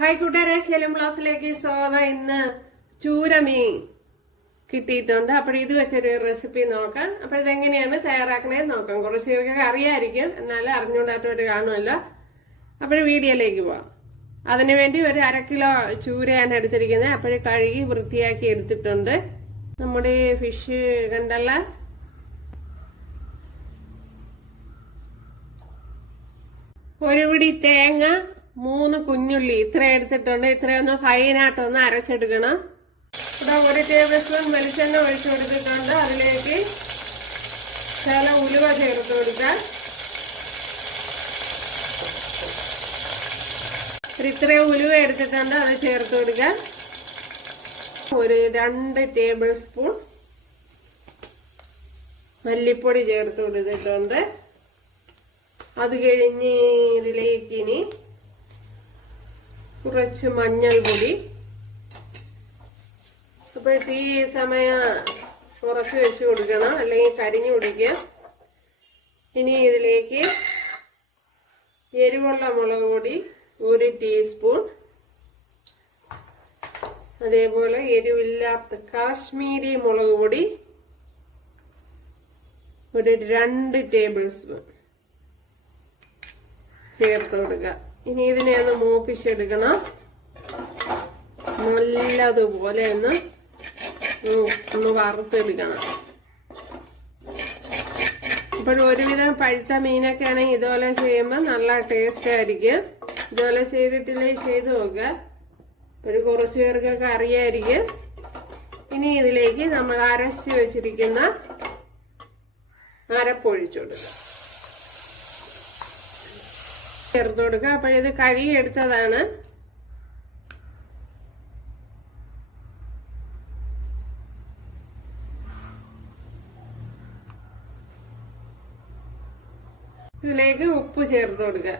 Hi കൂട്ടുകാരെ, സെലിം ക്ലാസ്സിലേക്ക് സ്വാഗതം. ഇന്ന് ചൂരമീൻ കിട്ടിയിട്ടുണ്ട്. അപ്പോൾ ഇത് വെച്ചൊരു റെസിപ്പി നോക്കാം. അപ്പോൾ ഇതെങ്ങനെയാണ് തയ്യാറാക്കണേന്ന് നോക്കാം. കുറച്ച് പേർക്കൊക്കെ അറിയാമായിരിക്കും, എന്നാലും അറിഞ്ഞുകൊണ്ടായിട്ട് കാണുമല്ലോ. അപ്പോൾ വീഡിയോയിലേക്ക് പോവാം. അതിനുവേണ്ടി ഒരു 1/2 കിലോ ചൂരയാണ് എടുത്തിരിക്കുന്നത്. അപ്പോൾ കഴുകി വൃത്തിയാക്കി എടുത്തിട്ടുണ്ട്. നമ്മുടെ ഫിഷ് കണ്ടല്ല, ഒരു പിടി തേങ്ങ, 3 കുഞ്ഞുള്ളി ഇത്ര എടുത്തിട്ടുണ്ട്. ഇത്രയൊന്ന് ഫൈനായിട്ടൊന്ന് അരച്ചെടുക്കണം. ഇവിടെ 1 ടേബിൾ സ്പൂൺ വെളിച്ചെണ്ണ ഒഴിച്ചു കൊടുത്തിട്ടുണ്ട്. അതിലേക്ക് ചില ഉലുവ ചേർത്ത് കൊടുക്കാം. ഇത്രയും ഉലുവ എടുത്തിട്ടുണ്ട്, അത് ചേർത്ത് കൊടുക്കാം. ഒരു 2 ടേബിൾ സ്പൂൺ മല്ലിപ്പൊടി ചേർത്ത് കൊടുത്തിട്ടുണ്ട്. അത് കഴിഞ്ഞ് ഇതിലേക്ക് ഇനി കുറച്ച് മഞ്ഞൾപ്പൊടി. അപ്പോൾ ഈ സമയം കുറച്ച് വെച്ച് കൊടുക്കണം, അല്ലെങ്കിൽ കരിഞ്ഞു പിടിക്കുക. ഇനി ഇതിലേക്ക് എരിവുള്ള മുളക് പൊടി 1 ടീസ്പൂൺ, അതേപോലെ എരിവില്ലാത്ത കാശ്മീരി മുളക് പൊടി ഒരു 2 ടേബിൾ സ്പൂൺ ചേർത്ത് കൊടുക്കുക. ഇനി ഇതിനെ ഒന്ന് മൂപ്പിച്ചെടുക്കണം. നല്ലതുപോലെ ഒന്ന് വറുത്തെടുക്കണം. ഇപ്പോഴും ഒരുവിധം പഴുത്ത മീനൊക്കെ ആണെങ്കിൽ ഇതുപോലെ ചെയ്യുമ്പോൾ നല്ല ടേസ്റ്റ് ആയിരിക്കും. ഇതുപോലെ ചെയ്തിട്ടില്ലെങ്കിൽ ചെയ്ത് നോക്കുക. ഒരു കുറച്ച് പേർക്കൊക്കെ അറിയായിരിക്കും. ഇനി ഇതിലേക്ക് നമ്മൾ അരച്ച് വെച്ചിരിക്കുന്ന അരപ്പൊഴിച്ചു കൊടുക്കുക, ചേർത്ത് കൊടുക്കുക. അപ്പോഴിത് കഴുകിയെടുത്തതാണ്. ഇതിലേക്ക് ഉപ്പ് ചേർത്ത് കൊടുക്കുക.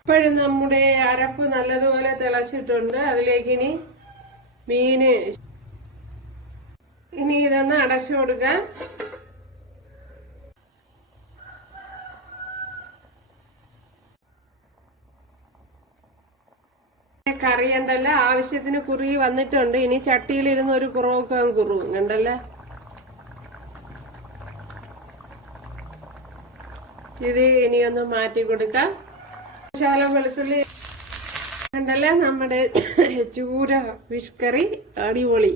ഇപ്പോഴും നമ്മുടെ അരപ്പ് നല്ലതുപോലെ തിളച്ചിട്ടുണ്ട്. അതിലേക്ക് ഇനി ഇതൊന്ന് അടച്ചു കൊടുക്കുക. കറി കണ്ടല്ല, ആവശ്യത്തിന് കുറുകി വന്നിട്ടുണ്ട്. ഇനി ചട്ടിയിലിരുന്ന് ഒരു കുറവൊക്കെ കുറുവും കണ്ടല്ല. ഇത് ഇനിയൊന്ന് മാറ്റി കൊടുക്കാം. ശകലം വെളുത്തുള്ളി കണ്ടല്ല, നമ്മുടെ ചൂര ഫിഷ് കറി അടിപൊളി.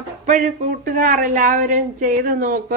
അപ്പോഴും കൂട്ടുകാർ എല്ലാവരും ചെയ്ത് നോക്കുക.